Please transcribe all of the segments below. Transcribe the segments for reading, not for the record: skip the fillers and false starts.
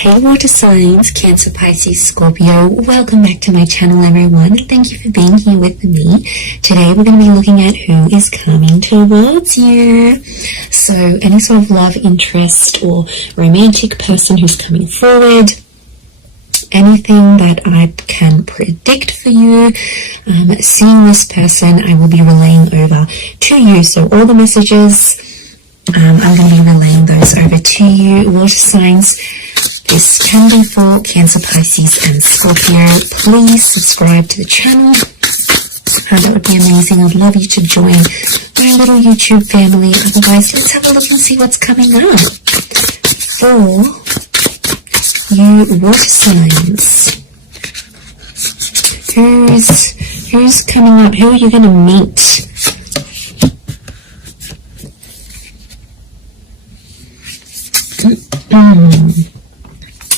Hey water signs, Cancer, Pisces, Scorpio, welcome back to my channel everyone. Thank you for being here with me. Today we're going to be looking at who is coming towards you. So any sort of love interest or romantic person who's coming forward, anything that I can predict for you, seeing this person, I will be relaying over to you. So all the messages, I'm going to be relaying those over to you. Water signs, this can be for Cancer, Pisces and Scorpio. Please subscribe to the channel. That would be amazing. I'd love you to join my little YouTube family. Otherwise, let's have a look and see what's coming up for you water signs. Who's coming up? Who are you going to meet?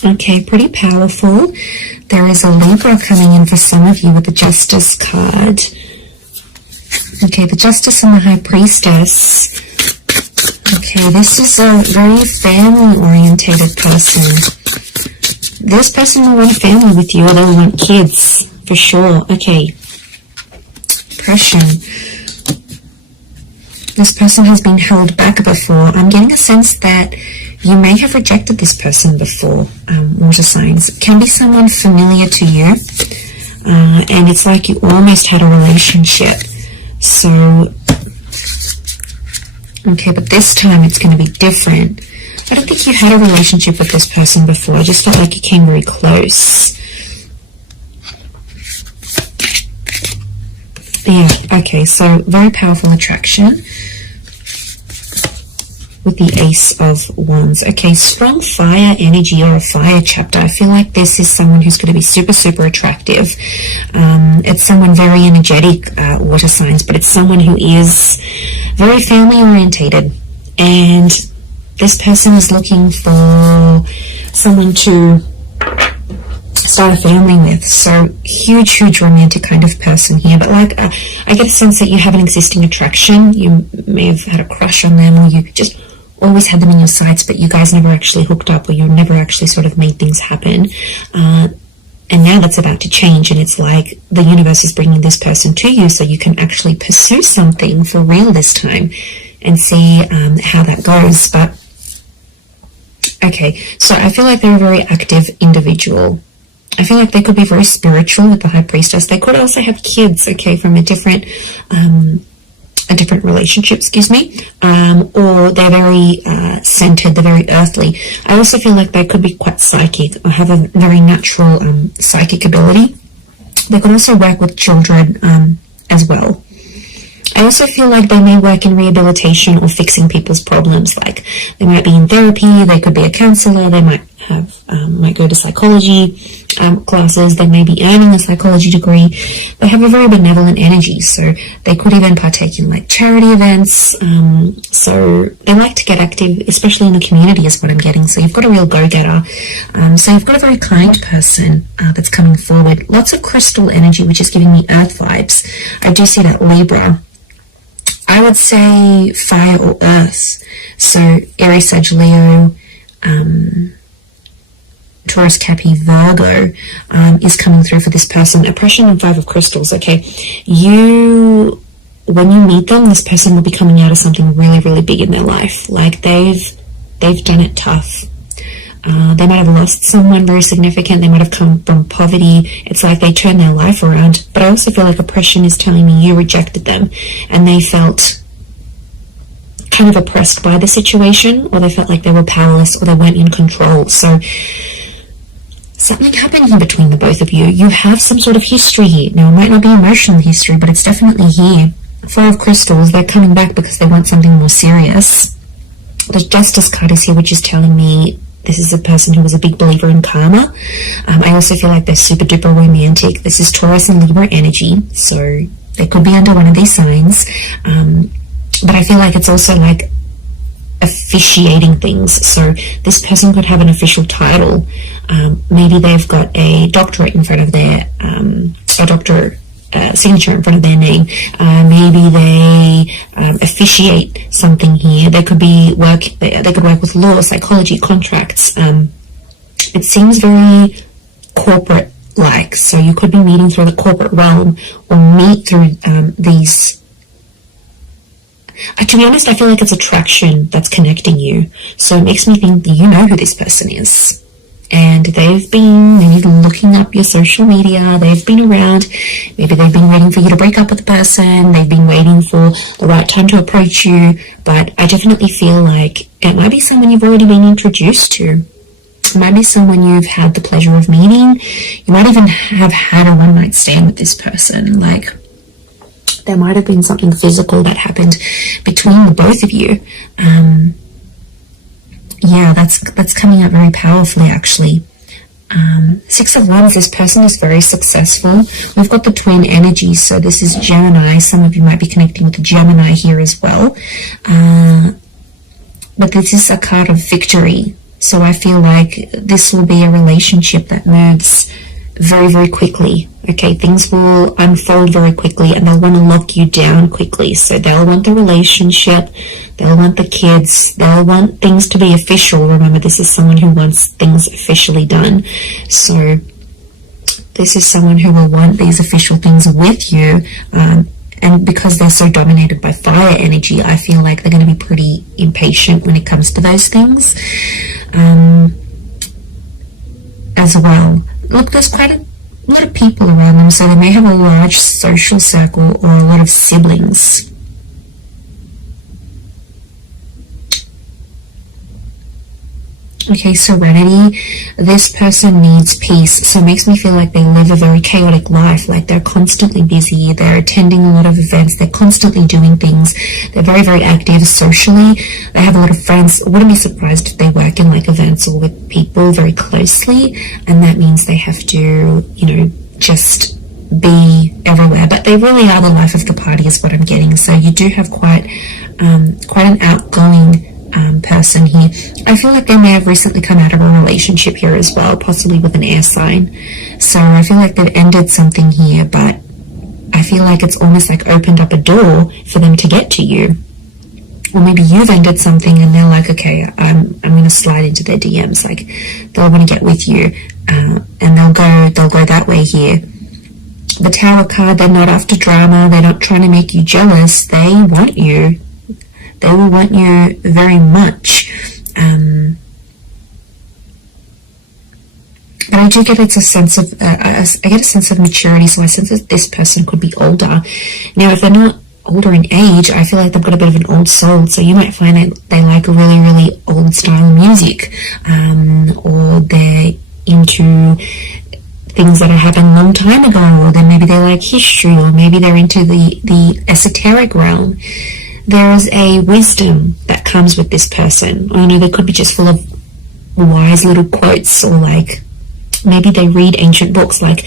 Okay, pretty powerful. There is a Libra coming in for some of you with the Justice card. Okay, the Justice and the High Priestess. Okay, this is a very family-orientated person. This person will want a family with you, or they will want kids, for sure. Okay, depression. This person has been held back before. I'm getting a sense that you may have rejected this person before, water signs. It can be someone familiar to you, and it's like you almost had a relationship. So, okay, but this time it's going to be different. I don't think you had a relationship with this person before. I just felt like you came very close. Yeah, okay, so very powerful attraction with the Ace of Wands. Okay, strong fire energy or a fire chapter. I feel like this is someone who's going to be super, super attractive. It's someone very energetic, water signs, but it's someone who is very family orientated. And this person is looking for someone to start a family with. So huge, huge romantic kind of person here. But like, I get a sense that you have an existing attraction. You may have had a crush on them, or you just always had them in your sights, but you guys never actually hooked up, or you never actually sort of made things happen. And now that's about to change, and it's like the universe is bringing this person to you so you can actually pursue something for real this time and see how that goes. But okay, so I feel like they're a very active individual. I feel like they could be very spiritual with the High Priestess. They could also have kids, okay, from a different relationship, or they're very centered, they're very earthly. I also feel like they could be quite psychic or have a very natural psychic ability. They could also work with children as well. I also feel like they may work in rehabilitation or fixing people's problems. Like they might be in therapy, they could be a counselor, they might have might go to psychology classes, they may be earning a psychology degree. They have a very benevolent energy, so they could even partake in like charity events. So they like to get active, especially in the community is what I'm getting. So you've got a real go-getter. So you've got a very kind person that's coming forward. Lots of crystal energy, which is giving me earth vibes. I do see that Libra. I would say fire or earth. So Aries, Sag, Leo, Taurus, Capi, Virgo is coming through for this person. Oppression and Five of Crystals. Okay, when you meet them, this person will be coming out of something really, really big in their life. Like they've done it tough. They might have lost someone very significant. They might have come from poverty. It's like they turned their life around. But I also feel like oppression is telling me you rejected them, and they felt kind of oppressed by the situation, or they felt like they were powerless, or they weren't in control. So something happened here between the both of you. You have some sort of history here. Now, it might not be emotional history, but it's definitely here. Four of Crystals, they're coming back because they want something more serious. The Justice card is here, which is telling me this is a person who was a big believer in karma. I also feel like they're super duper romantic. This is Taurus and Libra energy, so they could be under one of these signs. But I feel like it's also like officiating things. So this person could have an official title. Maybe they've got a doctorate in front of their signature in front of their name. Maybe they officiate something here. They could be they could work with law, psychology, contracts. it seems very corporate like. So you could be meeting through the corporate realm, or meet through these. To be honest, I feel like it's attraction that's connecting you. So it makes me think that you know who this person is. And they've been maybe looking up your social media, they've been around, maybe they've been waiting for you to break up with the person, they've been waiting for the right time to approach you. But I definitely feel like it might be someone you've already been introduced to. It might be someone you've had the pleasure of meeting. You might even have had a one-night stand with this person. Like, there might have been something physical that happened between the both of you. Yeah, that's coming out very powerfully, actually. 6 of Wands, this person is very successful. We've got the twin energy, so this is Gemini. Some of you might be connecting with the Gemini here as well. But this is a card of victory. So I feel like this will be a relationship that moves very, very quickly. Okay, things will unfold very quickly, and they'll want to lock you down quickly. So they'll want the relationship, they'll want the kids, they'll want things to be official. Remember, this is someone who wants things officially done. So this is someone who will want these official things with you. And because they're so dominated by fire energy, I feel like they're going to be pretty impatient when it comes to those things. As well. Look, there's quite a lot of people around them, so they may have a large social circle or a lot of siblings. Okay, serenity. This person needs peace, so it makes me feel like they live a very chaotic life. Like, they're constantly busy, they're attending a lot of events, they're constantly doing things, they're very, very active socially, they have a lot of friends. I wouldn't be surprised if they work in like events or with people very closely, and that means they have to, you know, just be everywhere. But they really are the life of the party is what I'm getting. So you do have quite an outgoing person here. I feel like they may have recently come out of a relationship here as well, possibly with an air sign. So I feel like they've ended something here, but I feel like it's almost like opened up a door for them to get to you. Or maybe you've ended something and they're like, okay, I'm going to slide into their DMs. Like, they'll want to get with you, and they'll go that way here. The Tower card, they're not after drama. They're not trying to make you jealous. They want you. They will want you very much. But I do get it's a sense of, I get a sense of maturity, so I sense that this person could be older. Now, if they're not older in age, I feel like they've got a bit of an old soul, so you might find that they like really, really old style music, or they're into things that have happened a long time ago, or then maybe they like history, or maybe they're into the esoteric realm. There is a wisdom that comes with this person. I know they could be just full of wise little quotes, or like maybe they read ancient books. Like,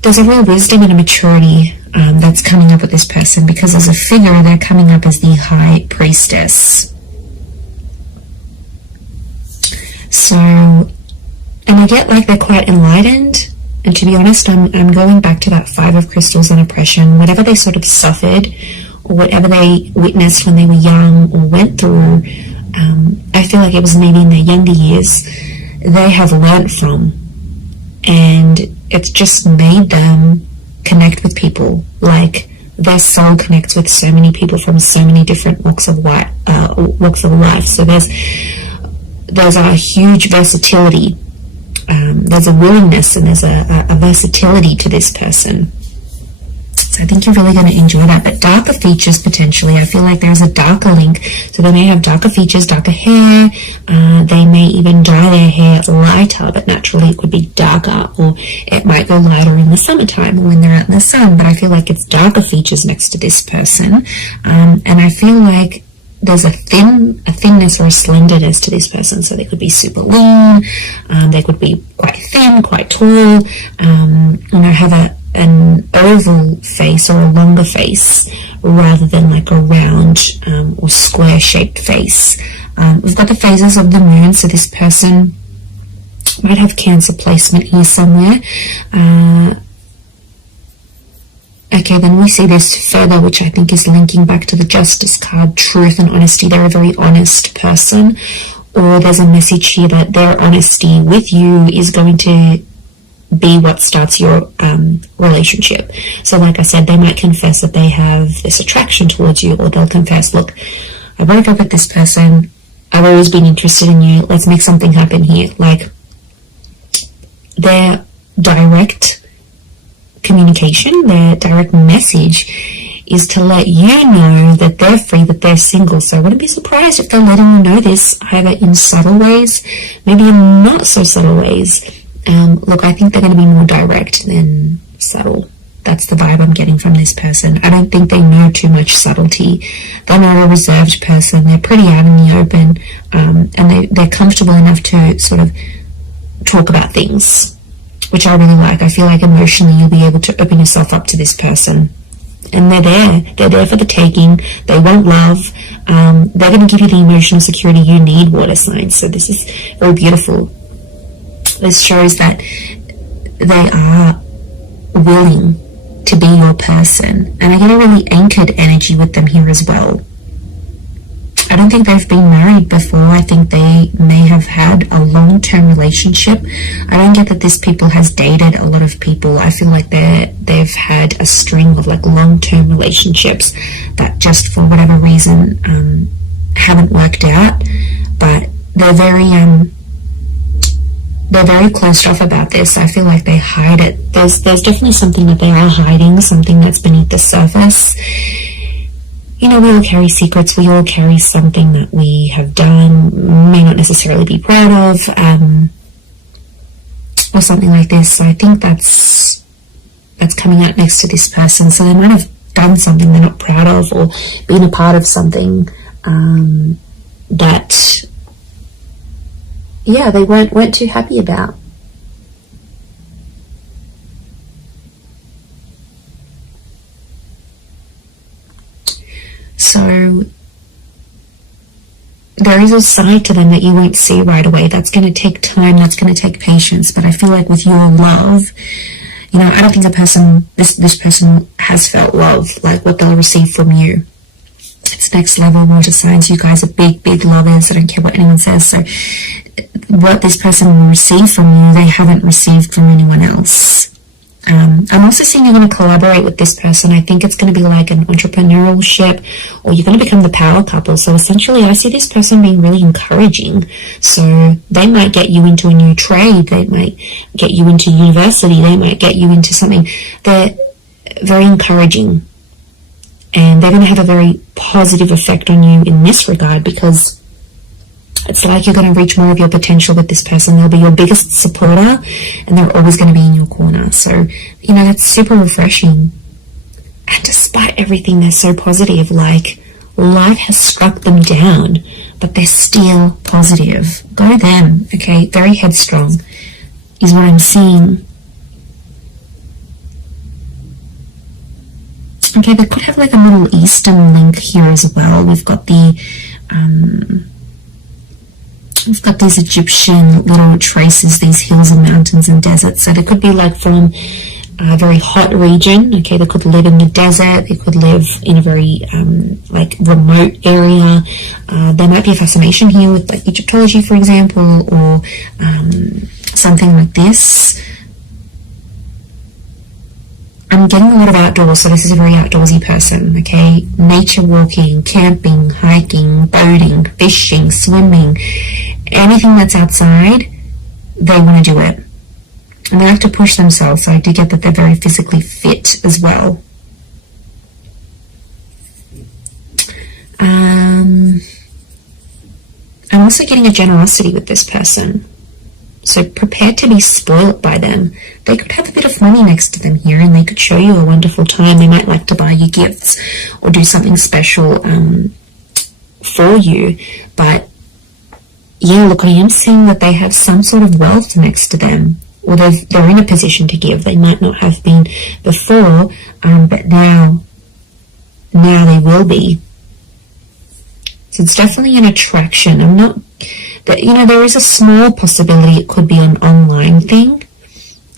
there's a real wisdom and a maturity that's coming up with this person, because as a figure they're coming up as the High Priestess. So, and I get like they're quite enlightened, and to be honest, I'm going back to that 5 of Crystals and oppression. Whatever they sort of suffered, or whatever they witnessed when they were young or went through, I feel like it was maybe in their younger years, they have learnt from, and it's just made them connect with people. Like, their soul connects with so many people from so many different walks of life. So there's a huge versatility. There's a willingness, and there's a versatility to this person. So I think you're really going to enjoy that. But darker features, potentially, I feel like there's a darker link. So they may have darker features, darker hair. They may even dye their hair lighter, but naturally it could be darker, or it might go lighter in the summertime when they're out in the sun. But I feel like it's darker features next to this person. And I feel like there's a thinness or a slenderness to this person. So they could be super lean, they could be quite thin, quite tall, have an oval face or a longer face rather than like a round or square shaped face. We've got the phases of the moon, so this person might have Cancer placement here somewhere. Okay, then we see this further, which I think is linking back to the Justice card, truth and honesty. They're a very honest person. or there's a message here that their honesty with you is going to be what starts your relationship. So like I said, they might confess that they have this attraction towards you, or they'll confess, look, I broke up with this person, I've always been interested in you, let's make something happen here. Like, their direct communication, their direct message is to let you know that they're free, that they're single. So I wouldn't be surprised if they're letting you know this, either in subtle ways, maybe in not so subtle ways. Look, I think they're going to be more direct than subtle. That's the vibe I'm getting from this person. I don't think they know too much subtlety. They're not a reserved person. They're pretty out in the open, and they're comfortable enough to sort of talk about things, which I really like. I feel like emotionally you'll be able to open yourself up to this person. And they're there for the taking. They want love. They're going to give you the emotional security you need, water signs. So this is very beautiful. This shows that they are willing to be your person. And I get a really anchored energy with them here as well. I don't think they've been married before. I think they may have had a long-term relationship. I don't get that this people has dated a lot of people. I feel like they've had a string of like long-term relationships that just for whatever reason haven't worked out. But they're very closed off about this. I feel like they hide it. There's definitely something that they are hiding, something that's beneath the surface. You know, we all carry secrets. We all carry something that we have done, may not necessarily be proud of, or something like this. So I think that's coming out next to this person. So they might have done something they're not proud of, or been a part of something that, yeah, they weren't too happy about. So there is a side to them that you won't see right away. That's going to take time. That's going to take patience. But I feel like with your love, you know, I don't think this person has felt love like what they'll receive from you. It's next level, water signs. You guys are big, big lovers. I don't care what anyone says. So what this person will receive from you, they haven't received from anyone else. I'm also seeing you're going to collaborate with this person. I think it's going to be like an entrepreneurial ship, or you're going to become the power couple. So essentially, I see this person being really encouraging. So they might get you into a new trade. They might get you into university. They might get you into something. They're very encouraging. And they're going to have a very positive effect on you in this regard, because it's like you're going to reach more of your potential with this person. They'll be your biggest supporter, and they're always going to be in your corner. So, you know, that's super refreshing. And despite everything, they're so positive. Like, life has struck them down, but they're still positive. Go them, okay? Very headstrong is what I'm seeing. Okay, they could have like a Middle Eastern link here as well. We've got we've got these Egyptian little traces, these hills and mountains and deserts. So they could be like from a very hot region. Okay, they could live in the desert. They could live in a very like remote area. There might be a fascination here with like Egyptology, for example, or something like this. I'm getting a lot of outdoors, so this is a very outdoorsy person, okay? Nature walking, camping, hiking, boating, fishing, swimming, anything that's outside, they want to do it. And they like to push themselves, so I do get that they're very physically fit as well. I'm also getting a generosity with this person. So prepare to be spoiled by them. They could have a bit of money next to them here, and they could show you a wonderful time. They might like to buy you gifts or do something special for you. But yeah, look, I am seeing that they have some sort of wealth next to them, or they're in a position to give. They might not have been before, but now they will be. So it's definitely an attraction. I'm not... But, you know, there is a small possibility it could be an online thing.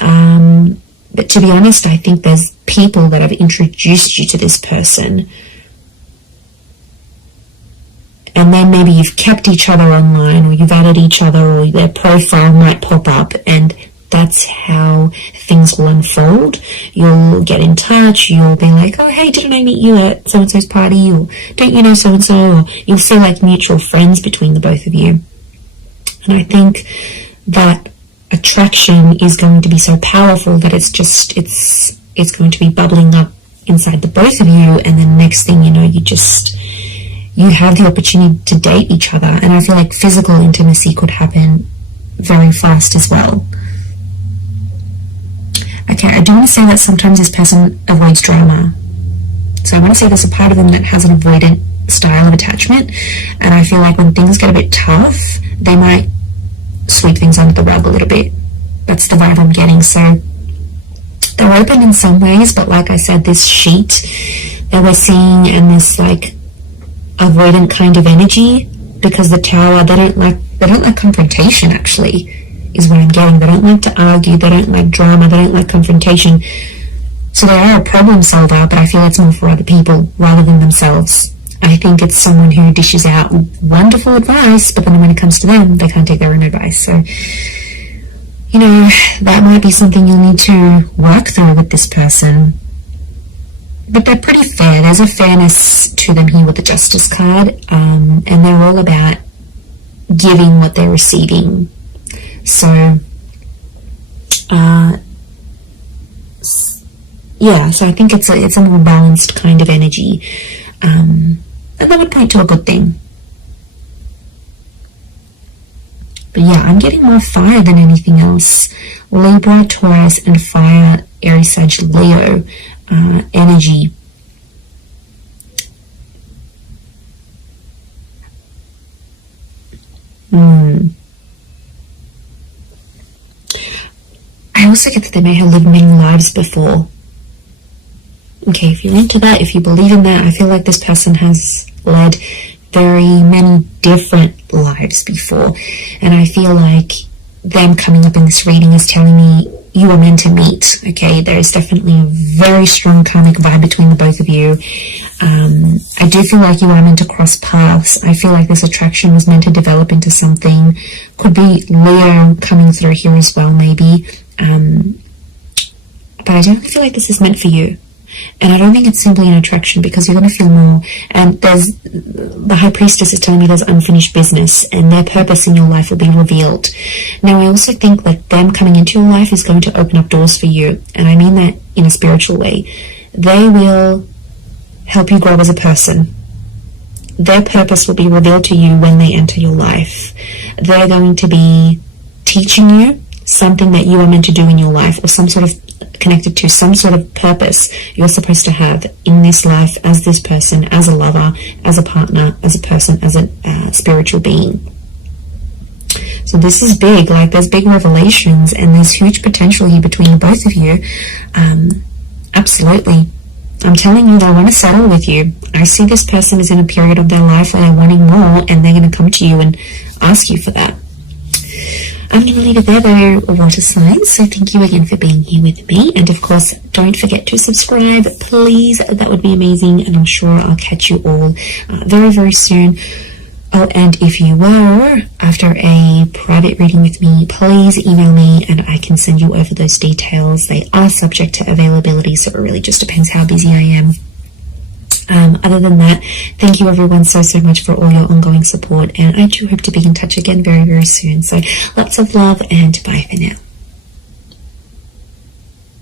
But to be honest, I think there's people that have introduced you to this person. and then maybe you've kept each other online, or you've added each other, or their profile might pop up, and that's how things will unfold. You'll get in touch, you'll be like, oh hey, didn't I meet you at so-and-so's party, or don't you know so-and-so, or you'll see like mutual friends between the both of you. And I think that attraction is going to be so powerful that it's going to be bubbling up inside the both of you, and then next thing you know, you have the opportunity to date each other. And I feel like physical intimacy could happen very fast as well. Okay, I do want to say that sometimes this person avoids drama. So I want to say there's a part of them that has an avoidant style of attachment, and I feel like when things get a bit tough, they might sweep things under the rug a little bit. That's the vibe I'm getting. So they're open in some ways, but like I said, this sheet that we're seeing and this like avoidant kind of energy, because the Tower, they don't like confrontation, actually, is what I'm getting. They don't like to argue, they don't like drama, they don't like confrontation. So they are a problem solver, but I feel it's more for other people rather than themselves. I think it's someone who dishes out wonderful advice, but then when it comes to them, they can't take their own advice. So, you know, that might be something you'll need to work through with this person. But they're pretty fair. There's a fairness to them here with the Justice card, and they're all about giving what they're receiving. So, yeah, so I think it's a more balanced kind of energy, and that would point to a good thing. But yeah, I'm getting more fire than anything else. Libra, Taurus, and fire, Aries, Sag, Leo energy. I also get that they may have lived many lives before. Okay, if you're into that, if you believe in that, I feel like this person has led very many different lives before, and I feel like them coming up in this reading is telling me you are meant to meet. Okay, there is definitely a very strong karmic vibe between the both of you. I do feel like you are meant to cross paths. I feel like this attraction was meant to develop into something. Could be Leo coming through here as well, maybe. But I don't feel like this is meant for you. And I don't think it's simply an attraction, because you're going to feel more. And the High Priestess is telling me there's unfinished business, and their purpose in your life will be revealed. Now, I also think that them coming into your life is going to open up doors for you, and I mean that in a spiritual way. They will help you grow as a person. Their purpose will be revealed to you when they enter your life. They're going to be teaching you something that you are meant to do in your life, or some sort of connected to some sort of purpose you're supposed to have in this life as this person, as a lover, as a partner, as a person, as a spiritual being. So this is big. Like, there's big revelations, and there's huge potential here between the both of you. Absolutely. I'm telling you, they want to settle with you. I see this person is in a period of their life where they're wanting more, and they're going to come to you and ask you for that. I'm going to leave it there, though, water signs. So thank you again for being here with me. And of course, don't forget to subscribe, please. That would be amazing. And I'm sure I'll catch you all very, very soon. Oh, and if you were after a private reading with me, please email me and I can send you over those details. They are subject to availability, so it really just depends how busy I am. Other than that, thank you everyone so much for all your ongoing support, and I do hope to be in touch again very, very soon. So lots of love, and bye for now.